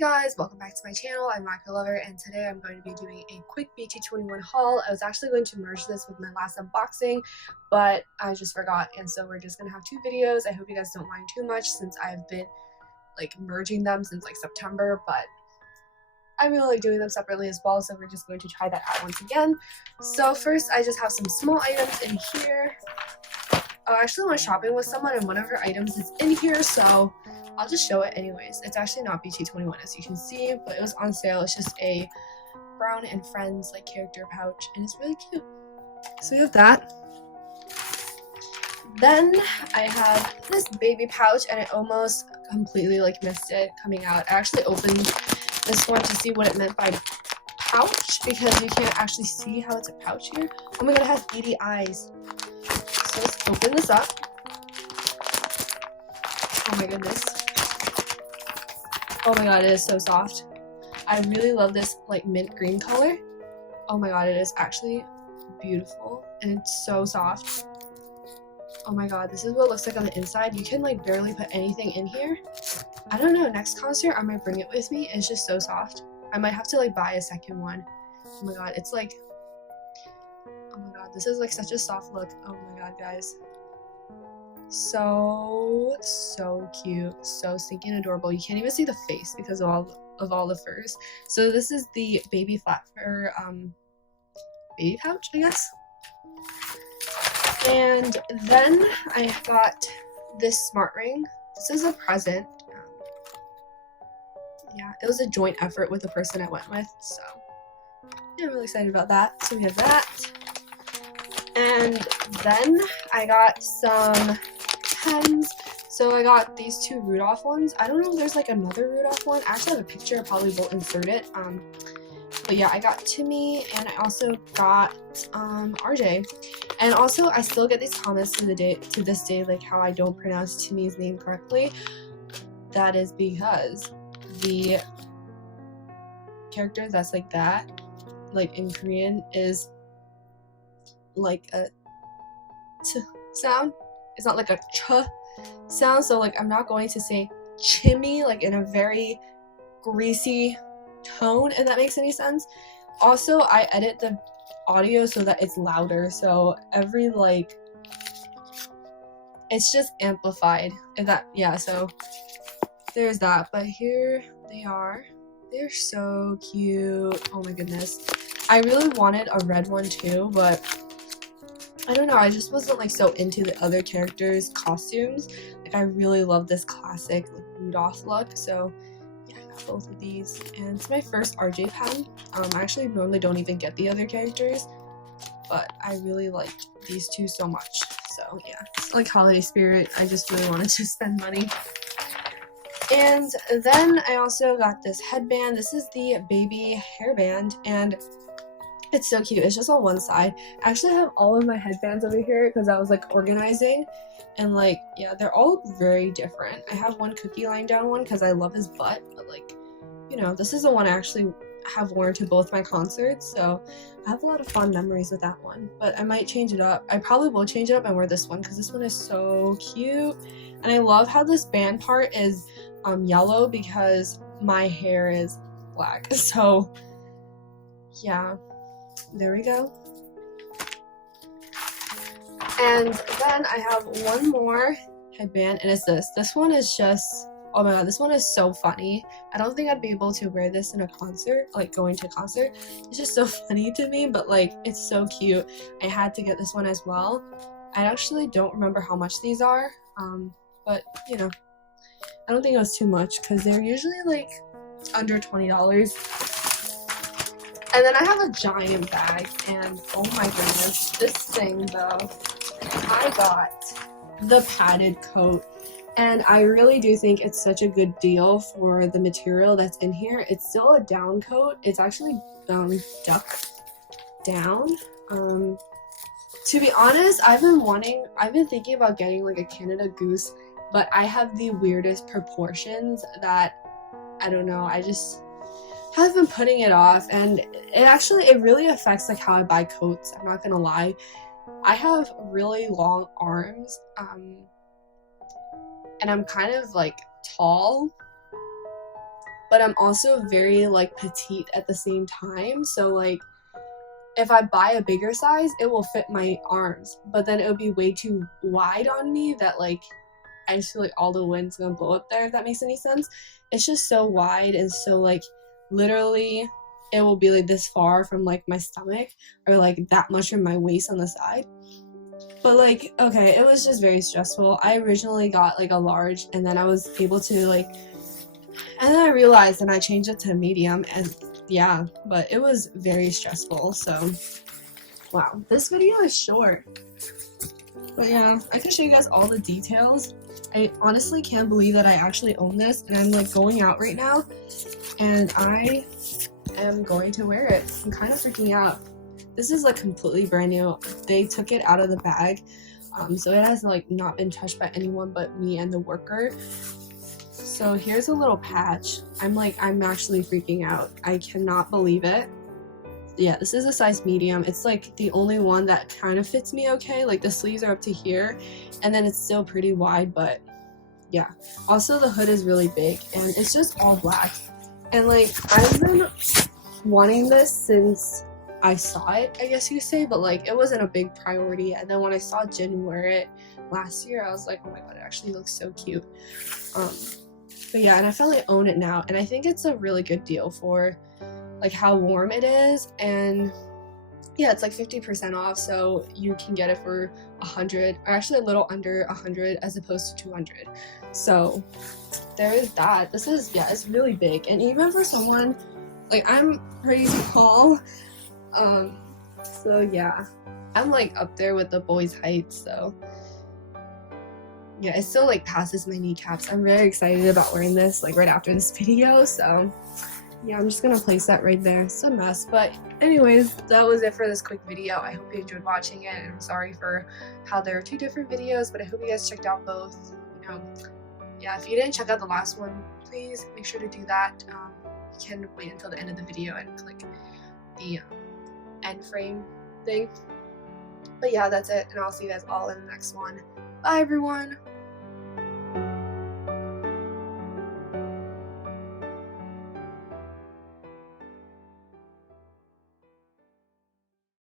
guys, welcome back to my channel. I'm Lacquer Lover, and today I'm going to be doing a quick BT21 haul. I was actually going to merge this with my last unboxing, but I just forgot, and so we're just gonna have two videos. I hope you guys don't mind too much since I've been like merging them since like September, but I really like doing them separately as well, so we're just going to try that out once again. So first, I just have some small items in here. I actually went shopping with someone, and one of her items is in here, so I'll just show it anyways. It's actually not BT21 as you can see, but it was on sale. It's just a Brown and Friends like character pouch, and it's really cute. So we have that. Then I have this baby pouch, and I almost completely like missed it coming out. I actually opened this one to see what it meant by pouch because you can't actually see how it's a pouch here. Oh my god, it has beady eyes. So let's open this up. Oh my goodness. Oh my god, it is so soft. I really love this like mint green color. Oh my god, it is actually beautiful and it's so soft. Oh my god, this is what it looks like on the inside. You can like barely put anything in here. I don't know, next concert I might bring it with me. It's just so soft. I might have to like buy a second one. Oh my god, it's like, oh my god, this is like such a soft look. Oh my god, guys. So cute, so stinking adorable. You can't even see the face because of all the furs. So this is the baby flat fur baby pouch, I guess. And then I got this smart ring. This is a present. Yeah, it was a joint effort with the person I went with, so yeah, I'm really excited about that. So we have that. And then I got some pens. So I got these two Rudolph ones. I don't know if there's like another Rudolph one. I actually have a picture. I probably will insert it. But yeah, I got Chimmy, and I also got RJ. And also, I still get these comments to this day, like how I don't pronounce Chimmy's name correctly. That is because the character that's like that, like in Korean, is like a t sound. It's not like a ch sound, so like I'm not going to say Chimmy like in a very greasy tone, if that makes any sense. Also, I edit the audio so that it's louder, so every like it's just amplified, if that, yeah, so there's that. But here they are. They're so cute. Oh my goodness, I really wanted a red one too, but I don't know, I just wasn't like so into the other characters' costumes. Like I really love this classic like Rudolph look, so yeah, I got both of these. And it's my first RJ pen. I actually normally don't even get the other characters, but I really like these two so much. So yeah, it's like holiday spirit. I just really wanted to spend money. And then I also got this headband. This is the baby hairband, and it's so cute. It's just on one side. I actually have all of my headbands over here because I was like organizing, and like, yeah, they're all very different. I have one cookie line down one because I love his butt, but like, you know, this is the one I actually have worn to both my concerts, so I have a lot of fond memories with that one. But I might change it up. I probably will change it up and wear this one because this one is so cute. And I love how this band part is yellow because my hair is black. So yeah, there we go. And then I have one more headband, and it's this one is just, oh my god, this one is so funny. I don't think I'd be able to wear this in a concert, like going to a concert. It's just so funny to me, but like it's so cute. I had to get this one as well. I actually don't remember how much these are, but you know, I don't think it was too much because they're usually like under $20. And then I have a giant bag, and oh my goodness, this thing though, I got the padded coat, and I really do think it's such a good deal for the material that's in here. It's still a down coat. It's actually duck down. To be honest, I've been thinking about getting like a Canada Goose, but I have the weirdest proportions that, I don't know, I just have been putting it off, and it really affects like how I buy coats. I'm not gonna lie. I have really long arms, and I'm kind of like tall, but I'm also very like petite at the same time, so like if I buy a bigger size, it will fit my arms, but then it would be way too wide on me that like I just feel like all the wind's gonna blow up there, if that makes any sense. It's just so wide and so like literally it will be like this far from like my stomach or like that much from my waist on the side. But like, okay, it was just very stressful. I originally got like a large and then I was able to like, and then I realized and I changed it to medium, and yeah, but it was very stressful. So wow, this video is short. But yeah, I can show you guys all the details. I honestly can't believe that I actually own this, and I'm like going out right now and I am going to wear it. I'm kind of freaking out. This is like completely brand new. They took it out of the bag, so it has like not been touched by anyone but me and the worker. So here's a little patch. I'm actually freaking out. I cannot believe it. Yeah, this is a size medium. It's like the only one that kind of fits me okay. Like the sleeves are up to here and then it's still pretty wide, but yeah. Also the hood is really big and it's just all black. And like I've been wanting this since I saw it, I guess you could say, but like it wasn't a big priority. And then when I saw Jin wear it last year, I was like, oh my god, it actually looks so cute. But yeah, and I finally own it now, and I think it's a really good deal for like how warm it is. And yeah, it's like 50% off, so you can get it for 100, or actually a little under 100 as opposed to 200. So there is that. This is, yeah, it's really big, and even for someone like I'm pretty tall, so yeah, I'm like up there with the boys' height, so yeah, it still like passes my kneecaps. I'm very excited about wearing this like right after this video, so yeah, I'm just gonna place that right there. It's a mess, but anyways, that was it for this quick video. I hope you enjoyed watching it, and I'm sorry for how there are two different videos, but I hope you guys checked out both. You know, yeah, if you didn't check out the last one, please make sure to do that. You can wait until the end of the video and click the end frame thing. But yeah, that's it, and I'll see you guys all in the next one. Bye everyone!